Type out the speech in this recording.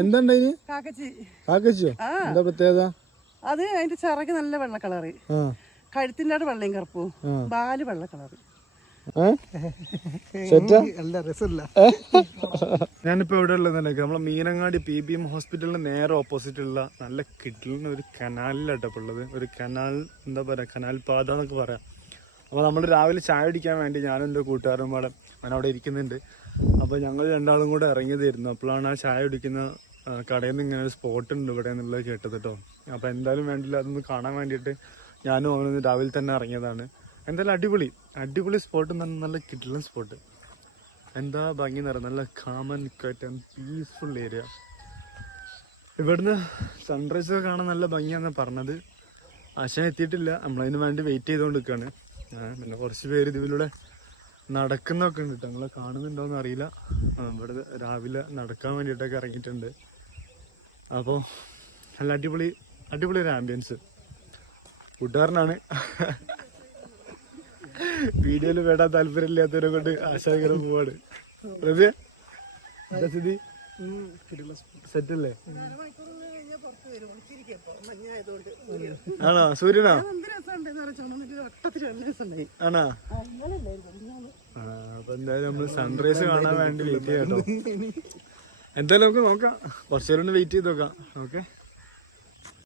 എന്താണ്ടായിന്? കാക്കച്ചിയോ? എന്താ പ്രത്യേകത? അത് അതിന്റെ ചിറക് നല്ല വെള്ള കളറ്, കഴുത്തിന്റെ അവിടെ വെള്ളയും കറുപ്പും, ബാല് വെള്ള കളറ്. ഞാനിപ്പോ എവിടെ ഉള്ളതെന്നല്ലേ, നമ്മളെ മീനങ്ങാടി PBM ഹോസ്പിറ്റലിന് നേരെ ഓപ്പോസിറ്റ് ഉള്ള നല്ല കിട്ടിലിന് ഒരു കനാലിലാട്ടപ്പോൾ ഉള്ളത്. ഒരു കനാൽ, എന്താ പറയാ, കനാൽ പാത എന്നൊക്കെ പറയാം. അപ്പോൾ നമ്മൾ രാവിലെ ചായ കുടിക്കാൻ വേണ്ടി ഞാനും എൻ്റെ കൂട്ടുകാരും പാടെ അവിടെ ഇരിക്കുന്നുണ്ട്. അപ്പോൾ ഞങ്ങൾ രണ്ടാളും കൂടെ ഇറങ്ങിയതായിരുന്നു. അപ്പോഴാണ് ആ ചായ കുടിക്കുന്ന കടയിൽ നിന്ന് ഇങ്ങനെ ഒരു സ്പോട്ട് ഉണ്ട് ഇവിടെ എന്നുള്ളത് കേട്ടത് കേട്ടോ. അപ്പോൾ എന്തായാലും വേണ്ടില്ല, അതൊന്ന് കാണാൻ വേണ്ടിയിട്ട് ഞാനും അവനൊന്ന് രാവിലെ തന്നെ ഇറങ്ങിയതാണ്. എന്തായാലും അടിപൊളി സ്പോട്ട്, നല്ല കിടിലൻ സ്പോട്ട്. എന്താ ഭംഗി എന്ന് പറയുന്നത്, നല്ല കാമൻ കട്ട് പീസ്ഫുൾ ഏരിയ. ഇവിടുന്ന് സൺറൈസ് ഒക്കെ കാണാൻ നല്ല ഭംഗിയാണെന്ന് പറഞ്ഞത്. ആശാൻ എത്തിയിട്ടില്ല, നമ്മളതിന് വേണ്ടി വെയിറ്റ് ചെയ്തുകൊണ്ട് നിൽക്കുകയാണ്. പിന്നെ കുറച്ച് പേര് ഇതിലൂടെ നടക്കുന്നൊക്കെ ഉണ്ട് കേട്ടോ, നിങ്ങളെ കാണുന്നുണ്ടോയെന്ന് അറിയില്ല. ഇവിടെ രാവിലെ നടക്കാൻ വേണ്ടിയിട്ടൊക്കെ ഇറങ്ങിയിട്ടുണ്ട്. അപ്പോൾ നല്ല അടിപൊളി ഒരു ആംബിയൻസ്. കൂട്ടുകാരനാണ്, വീഡിയോയിൽ വേടാൻ താല്പര്യമില്ലാത്തവരെ കൊണ്ട് ആശാകരം പോവാണ്. എന്താ സ്ഥിതി? സെറ്റല്ലേ? ആണോ? സൂര്യനാ? ആണോ? അപ്പൊ എന്തായാലും നമ്മള് സൺറൈസ് കാണാൻ വേണ്ടി വെയിറ്റ് ചെയ്യാം കേട്ടോ. എന്തായാലും നമുക്ക് നോക്കാം, കുറച്ചു നേരം വെയിറ്റ് ചെയ്ത് നോക്കാം. ഓക്കെ.